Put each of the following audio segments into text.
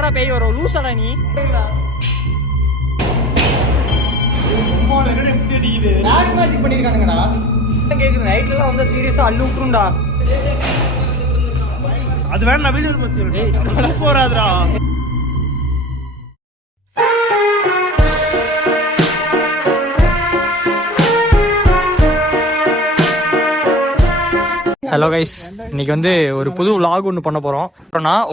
யாரா பேய் வரும் லூசடா நீ பிளாக் மேஜிக் பண்ணிருக்கானுங்கடா கேக்குது நைட்ல எல்லாம் வந்து சீரியஸா அள்ளு விட்டுருண்டா அது வேற நான் வீடியோ பத்தி போறாதடா ஹலோ கைஸ், இன்னைக்கு வந்து ஒரு புது vlog ஒன்று பண்ண போறோம்.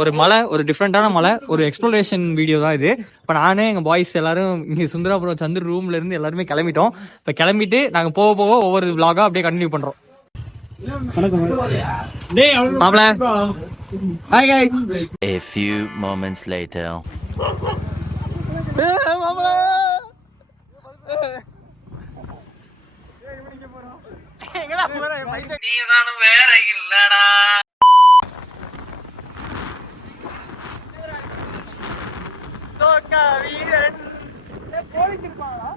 ஒரு மலை, ஒரு டிஃப்ரெண்டான மலை, ஒரு எக்ஸ்ப்ளோரேஷன் வீடியோ தான் இது. இப்போ நானே எங்க பாய்ஸ் எல்லாரும் இங்க சுந்தராபுரம் சந்திர ரூம்ல இருந்து எல்லாருமே கிளம்பிட்டோம். இப்போ கிளம்பிட்டு நாங்க போக போக ஒவ்வொரு vlog அப்படியே கண்டினியூ பண்றோம். மாப்ள hi guys. A few moments later. மாப்ள எங்கடா போற பைத்தியம் நீ நானும் வேற இல்லடா. தோக்கா வீரன் போலீஸ் இருப்பாங்களா?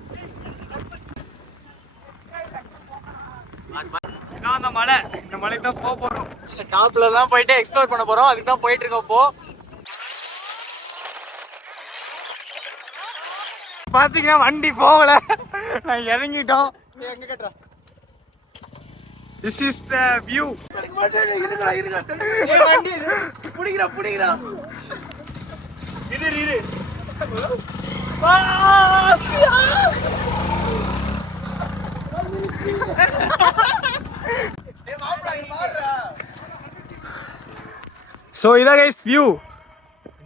இதான் அந்த மலை. இந்த மலைக்கு தான் போக போறோம். டாப்ல தான் போயிட்டு எக்ஸ்ப்ளோர் பண்ண போறோம். அதுக்கு தான் போயிட்டு இருக்கோம். இப்போ பாத்தீங்கன்னா வண்டி போகல, நான் இறங்கிட்டோம். நீ எங்க கட்டுற? This is the view. வண்டி புடிக்கிறா இரு சோ இதா கைஸ் வியூ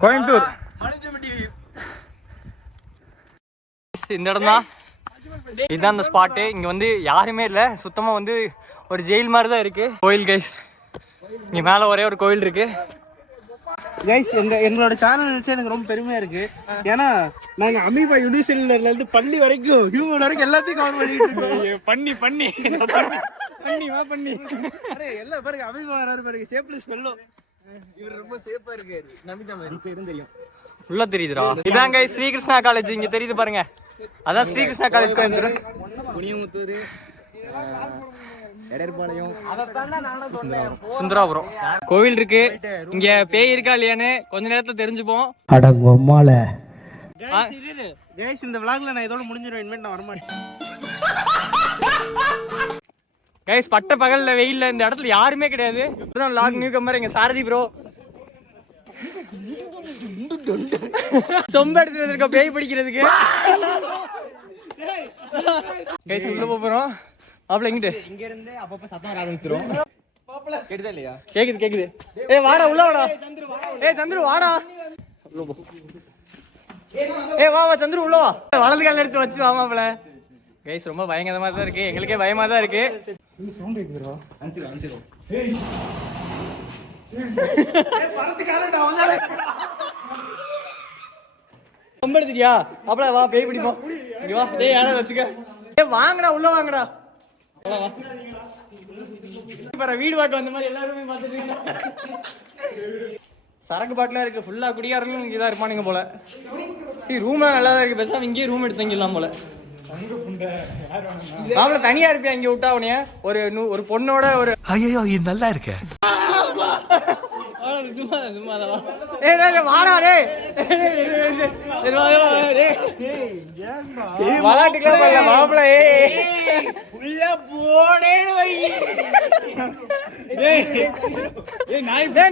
கோயம்புத்தூர். இந்த இடம் தான், இதுதான் அந்த ஸ்பாட்டு. இங்க வந்து யாருமே இல்லை, சுத்தமா வந்து ஒரு ஜெயில் மாதிரி தான் இருக்கு. கோயில் கைஸ், இங்க மேல ஒரே ஒரு கோயில் இருக்கு. கைஸ், எங்களோட சேனல் நினைச்சு எனக்கு ரொம்ப பெருமையா இருக்கு. ஏன்னா நாங்க அமீபா யூனிசெல்லுலர்ல இருந்து பள்ளி வரைக்கும் ஹியூமன் வரைக்கும் எல்லாத்தையும் கவர் பண்ணிட்டு இருக்கோம். பண்ணி எல்லாம் பாருங்க. அமீபா வராரு பாருங்க, சேப்லஸ் வெள்ளோ. இவர் ரொம்ப சேஃபா இருக்காரு. நம்பிக்கை மாதிரி இப்ப தெரியும், ஃபுல்லா தெரியுதுடா. இதான் கைஸ் ஸ்ரீகிருஷ்ணா காலேஜ், இங்க தெரியுது பாருங்க. அதான் ஸ்ரீகிருஷ்ணா காலேஜ் கோயம்புத்தூர். குனியமுத்தூர், எடர்பாளையம், சுந்தராபுரம் கோவில் இருக்கு. இங்க பேய் இருக்கா இல்லையான்னு கொஞ்ச நேரத்துல தெரிஞ்சுப்போம். ஜெயஸ், இந்த விளாக்ல நான் இதோட முடிஞ்சிருவேன். இனிமேல் நான் வரமாட்டேன். கைஸ், பட்ட பகல்ல வெயில்ல இந்த இடத்துல யாருமே கிடையாது. லாக் நியூ கம்மர் எங்க சாரதி ப்ரோ சொம்ப எடுத்துட்டு வந்திருக்க பேய் பிடிக்கிறதுக்கு. கைஸ் உள்ள போறோம். மாப்ள எங்கிட்டு இங்க இருந்து அப்பப்ப சத்தம் வர ஆரம்பிச்சிரும். கேக்குதா இல்லையா? கேக்குது. ஏய் வாடா உள்ள வாடா. ஏய் சந்துரு வாடா உள்ள போ. ஏய் வா சந்துரு உள்ள வா. வலது கால்ல எடுத்து வச்சு வா மாப்ள. கைஸ் ரொம்ப பயங்கரமா தான் இருக்கு, எங்களுக்கே பயமா தான் இருக்கு. சவுண்ட் கேக்குதுடா. அஞ்சிரோ. ஏய் பறந்து காலடா வந்தாலே. ரொம்ப எடுத்துட்டியா மாப்ள? வா பேய் பிடிப்போம். இங்க வா. டேய் யாரா வச்சுக்க. ஏய் வாங்கடா உள்ள வாங்கடா. வீடு வாக்க வந்த மாதிரி எல்லாருமே பாத்துட்டு சரக்கு பாட்டிலாம் இருக்கு. ஃபுல்லா குடியாரங்களும் இங்கதான் இருப்பானுங்க போல. ரூம் நல்லா தான் இருக்கு, பேசாம இங்கேயே ரூம் எடுத்து தங்கிடலாம் போல. மாப்பிள தனியா இருப்பியா இங்க விட்டா? உனைய ஒரு பொண்ணோட ஒரு ஐயோ இது நல்லா இருக்கு. சும்மா வாடா டே. விளையாட்டுக்கலாம் மாப்பிள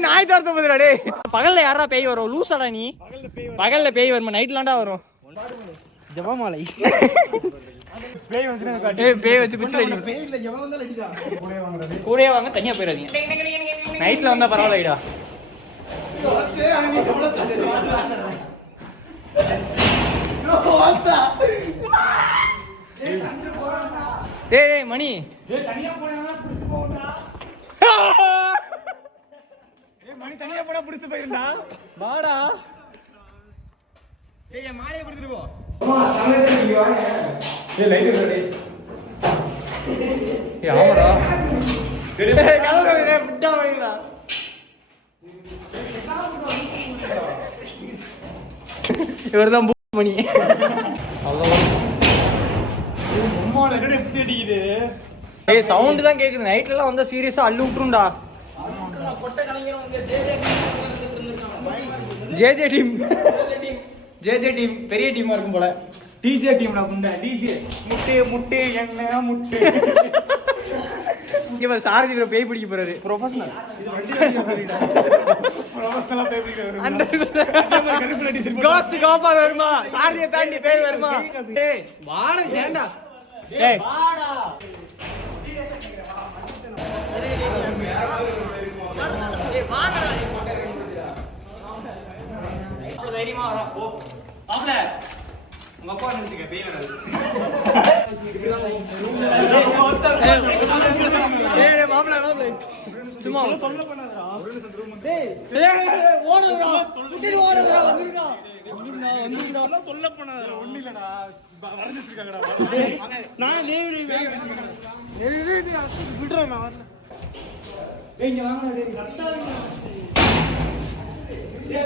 நாய் தோர்த்த போதுடா டே. பகல்ல யாரா பேய் வரும் லூசடா நீ? பகல்ல பேய் வருமா? நைட்லாண்டா வரும். ஜபமாலை பேய் வச்சு குச்சி கூடயே வாங்க, தனியா போயிடாதீங்க. நைட்ல வந்தா பரவாயில்லடா. டேய் மணி மணி தனியா போனா புடிச்சு போயிருந்தா வாடா. சரி மாலையை கொடுத்துட்டு போ. ஆமாடா இவர்தான் மணி. ஏய் சவுண்ட் தான் கேக்குது. நைட்ல எல்லாம் வந்தா சீரியஸா அள்ளு விட்டுருண்டா. ஜேஜே டீம் ஜேஜே டீம் பெரிய டீமா இருக்கும் போல. டிஜே டீம்ல குண்டா டிஜே முட்டை முட்டை என்ன முட்டை. இவர் சாரதி இவரை பேய் பிடிக்க போறாரு. ப்ரொஃபஷனல் ப்ரொஃபஷனலா பேய் பிடிக்க கோஸ்ட் கோபா வருமா? சாரதியை தாண்டி பேய் வருமா? டேய் வாடா ஏண்டா டேய் வாடா. ஏய் வாடா. அவ்வளவு தைரியமா வரா. ஓ மாப்ள உங்க அப்பா நினைச்சுக்க பேய் வராது. ஏய் மாப்ள மாப்ள சும்மா சொல்ல பண்ணாதடா. டேய் ஓடுடா குட்டில ஓடுடா வந்துடா வந்துடா சொல்ல பண்ணாதடா. ஒண்ணு இல்லடா வரஞ்சிட்டு இருக்காங்கடா. நான் டேய் விடுறேன் நான் வரல. டேய் இங்க வாங்கடா டேய் கட்டாதீங்க.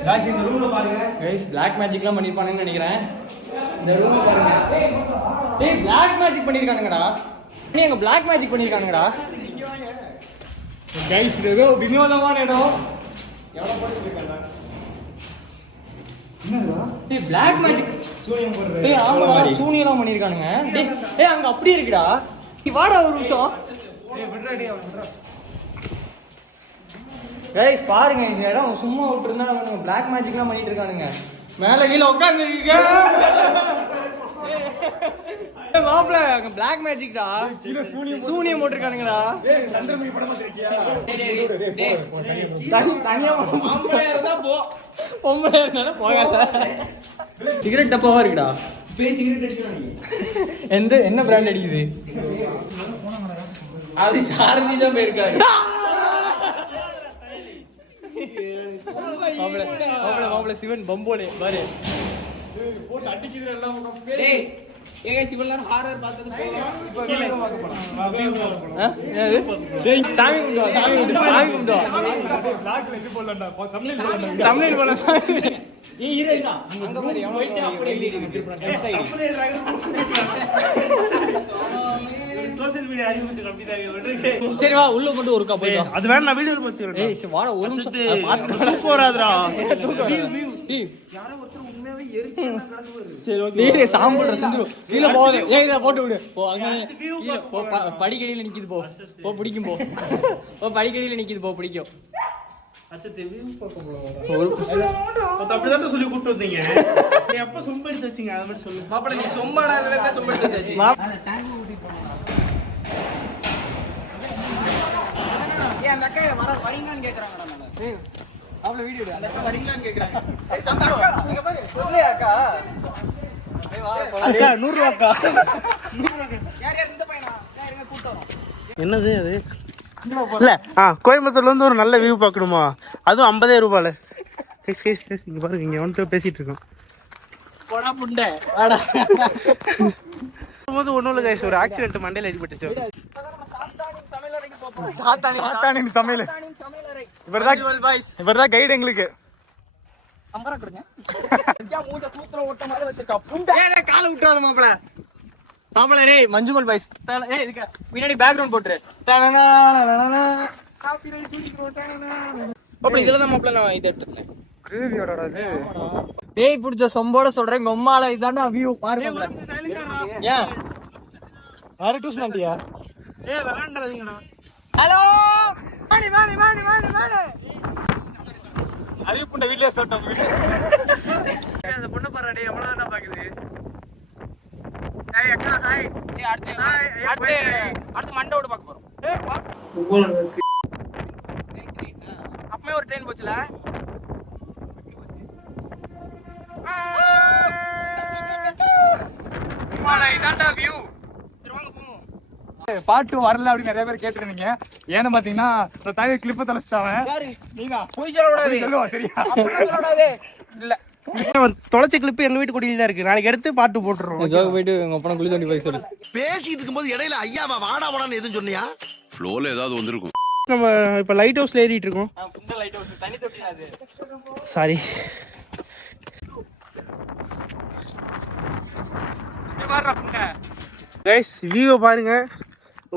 गाइस இந்த ரூம்ல பாருங்க. गाइस Black Magicலாம் பண்ணிருப்பானுன்னு நினைக்கிறேன். இந்த ரூம் பாருங்க. டேய் Black Magic பண்ணிருக்கானுங்கடா. நீ அங்க Black Magic பண்ணிருக்கானுங்கடா. गाइस இது வினோதமான இடம். எவ்வளவு படிச்சிருக்காங்க. என்னடா? டேய் Black Magic சூனியம் போடுறது. டேய் ஆமா சூனியலாம் பண்ணிருக்கானுங்க. டேய் அங்க அப்படியே இருக்குடா. நீ வாடா ஒரு நிமிஷம். டேய் விடுடா டேய் விடுடா. गाइस பாருங்க இந்த இடம் சும்மா விட்டுருந்தா நம்ம Black Magicலாம் பண்ணிட்டு இருக்கானுங்க. மேல கீழ உட்கார்ந்து இருக்கீங்க. ஏய் மாப்ள அங்க Black Magicடா. சூனியம் போட்டுருக்கானுங்கடா. டேய் சந்திரமுகி படம் பாத்திருக்கியா? டேய் தனியா மாப்ளயா இருந்தா போ. பொம்பளையா இருந்தா போகாத. சிகரெட் டப்பாவா இருக்குடா. பேய் சிகரெட் அடிக்கறானே. என்ன பிராண்ட் அடிக்குது? அது சாரதி தான் போயிருக்காரு. மாப்ள சிவன் பம்போலே பாரு. போட்டு அடிக்குது எல்லாம் பக்கம். டேய் ஏங்க சிவன்லாம் ஹாரர் பார்த்தது போலாம். கீழ பார்க்க போலாம். என்னது? டேய் சாமி கும்பிடு சாமி கும்பிடு. பிளாக்ல இது போடலடா. தமிழ்ல போடலாம் சாமி. ஏய் இருடா அங்க பாரு எவனோ போயிட்டு அப்படியே எழுதிட்டு திருப்பி சோஷியல் மீடியா அறிமுகத்தை கம்ப்ளீட். சரி வா உள்ள மட்டும் ஒருக்கா போய் அது வேற நான் வீடியோ பார்த்து. ஏய் வாடா ஒரு நிமிஷம் பாத்து போறாதடா. டேய் யாரோ ஒருத்தர் உண்மையாவே எரிச்சு நடந்து வருது. சரி ஓகே. டேய் சாம்பல் ரத்துது கீழ போகுது. ஏய் இத போட்டு விடு. போ அங்க கீழ போ படிக்கடியில நிக்குது போ. போ பிடிக்கும் போ. போ படிக்கடியில நிக்குது போ பிடிக்கும். அசத்து வியூ பார்க்க போறோம். அப்படிதான் சொல்லி கூட்டி வந்தீங்க. நீ எப்ப சொம்ப எடுத்து வச்சீங்க அத மட்டும் சொல்லு. மாப்பிள்ள நீ சொம்பானதுல தான் சொம்ப எடுத்து வச்சாச்சு. அந்த டேங்க் ஊட்டி போறோம். ஏன் அந்த அக்கா வரீங்களான்னு கேக்குறாங்கடா நானு. ஏய் அவள வீடியோ எடு. அந்த அக்கா வரீங்களான்னு கேக்குறாங்க. ஏய் அந்த அக்கா இங்க பாரு. சொல்லையா அக்கா? ஏய் வா அக்கா 100 ரூபாய் அக்கா. 100 ரூபாய். யார் இந்த பையனா? யாருங்க கூட்டி வரோம். என்னது அது? இல்ல கோயம்புத்தூர்ல இருந்து ஒரு நல்ல வியூ பார்க்கணுமா? அதுவும் 50 ரூபாயில. இங்க பாருங்க இங்க வந்துட்டு பேசிட்டு இருக்கோம். போடா புண்டை வாடா. போது ஒண்ணும் இல்ல गाइस ஒரு ஆக்சிடென்ட் மண்டையில அடிபட்டுச்சு. சமையலறைக்கு போறோம். சாத்தானின் சமையல். சமையலறை. இவர்தான் கைடு எங்களுக்கு. அம்பரா கொடுங்க. ஐயா மூஞ்ச தூக்குற ஓட்ட மாதிரி வச்சிருக்கா புண்டை. ஏய் கால விட்டுறாத மாப்ள. மாப்ள டேய் மஞ்சுமல் பாய்ஸ். ஏய் இதுக்கு பின்னாடி பேக்ரவுண்ட் போட்டுரு. காப்பி ரைட் தூக்கிரோட்டானா. மாப்பிள்ள இதெல்லாம் தான் மாப்பிள்ள நான் இத எடுத்துட்டேன். கிரேவியோடா அது. டேய் புடிச்ச சொம்போட சொல்றேன் உங்க அம்மால இதாண்டா வியூ பாரு மாப்ள. ஏன் வேற டியூஷன் ஆண்டியா? ஏய் விளையாண்டாதீங்கடா. ஹலோ மாடி மாடி மாடி மாடி மாடி. அறிவு புண்ட வீட்லயே சொல்லிட்டாங்க. அந்த பொண்ணு பாறா டேய் எவ்வளவு தான பாக்குது. ஏய் அக்கா ஹாய். ஏய் அடுத்து மண்டோட பார்க்க போறோம். ஏய் பா. உங்கள இருக்கு. அப்பவே ஒரு ட்ரெயின் போச்சுல. மாலை இதாண்டா வியூ. சரி வாங்க போவோம். பாட்டு வரல அப்படின்னு நிறைய பேர் கேட்டிருந்தீங்க. ஏன்னு பாத்தீங்கன்னா இந்த தாய் கிளிப்ப தொலைச்சிட்டாவன். யாரு? நீங்க போய் சொல்லக்கூடாது. சொல்லுவா சரியா? சொல்லக்கூடாது. இல்ல. தொலைச்ச கிளிப்பு எங்க வீட்டு குடியில தான் இருக்கு. நாளைக்கு எடுத்து பாட்டு போட்டுறோம். ஜோக் போயிட்டு உங்க அப்பா குளி தோண்டி போய் சொல்லு. பேசிட்டு இருக்கும்போது இடையில ஐயாவா வாடா வாடான்னு எதுவும் சொன்னியா? ஃப்ளோல ஏதாவது வந்திருக்கும். நம்ம இப்ப லைட் ஹவுஸ்ல ஏறிட்டு இருக்கோம். புண்ட லைட் ஹவுஸ் தண்ணி தொட்டியா அது. சாரி. கைஸ் வியூ பாருங்க.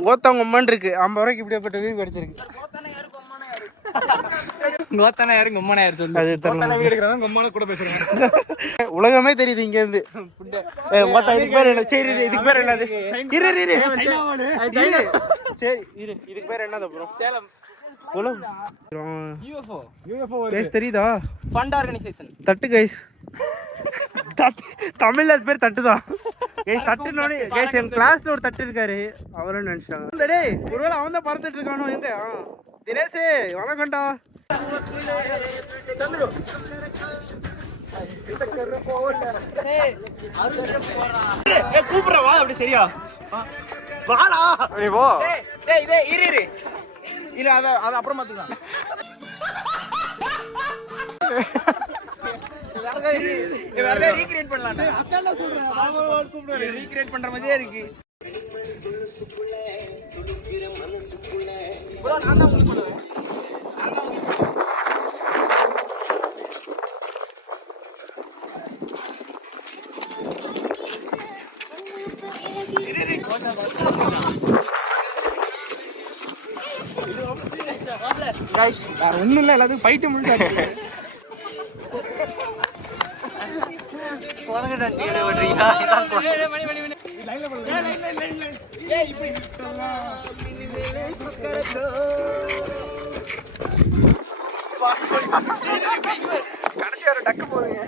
கோத்தவங்க அம்மன் இருக்கு. 50 ரூபாய்க்கு இப்படியாப்பட்ட வியூ கிடைச்சிருக்கு. கோத்தனா யாரு கொம்மனா யாரு சொல்லு. அது எடுக்கிறவங்க உம்மான கூட பேசுறேன். உலகமே தெரியுது இங்க இருந்து. இதுக்கு பேர் என்ன? சரி இதுக்கு பேர் என்னது? இரு சரி இரு இதுக்கு பேர் என்னது அப்புறம்? சேலம் யூஎஃப்ஓ கைஸ் தெரியுதா? Fund organisation. தட்டு கைஸ். தமிழ்ல அது பேர் தட்டு தான் கைஸ். தட்டுனோட கைஸ் என் கிளாஸ்ல ஒரு தட்டு இருக்காரு, அவரும் நினைச்சாங்க. டேய் ஒருவேளை அவன் தான் பறந்துட்டு இருக்கானோ? எங்க தினேஷ் வணக்கம்டா. கூப்பிடுற வா அப்படி சரியா வாடா அப்படி போ. டேய் இதே இரு இல்ல அத அப்புறம் மாத்துதான். வேற ரீக்ரியேட் பண்ணலாம். அதான் சொல்றேன் கூப்பிடுறேன். ரீக்ரியேட் பண்ற மாதிரியே இருக்கு. ப்ரோ நான் தான் உங்களுக்கு சொல்றேன். गाइस ஒண்ணும் இல்ல எல்லாத்துக்கும் ஃபைட் முடிஞ்சாச்சு. போறங்கடா டீலே ஓடுறீங்க. இதான் மணி லைன்ல போடுங்க. லைன் ஏய் இப்படி கடைசி ஒரு டக்கு போறீங்க.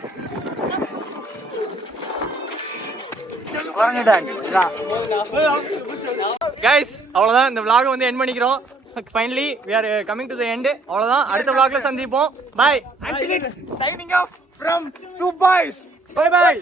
போறங்கடா. गाइस அவ்வளவுதான் இந்த vlog வந்து எண்ட் பண்ணிக்கிறோம். Finally we are coming to the end. அவ்வளவுதான், அடுத்த vlogல சந்திப்போம். Bye. Until it's signing off from Two Boys. Bye bye.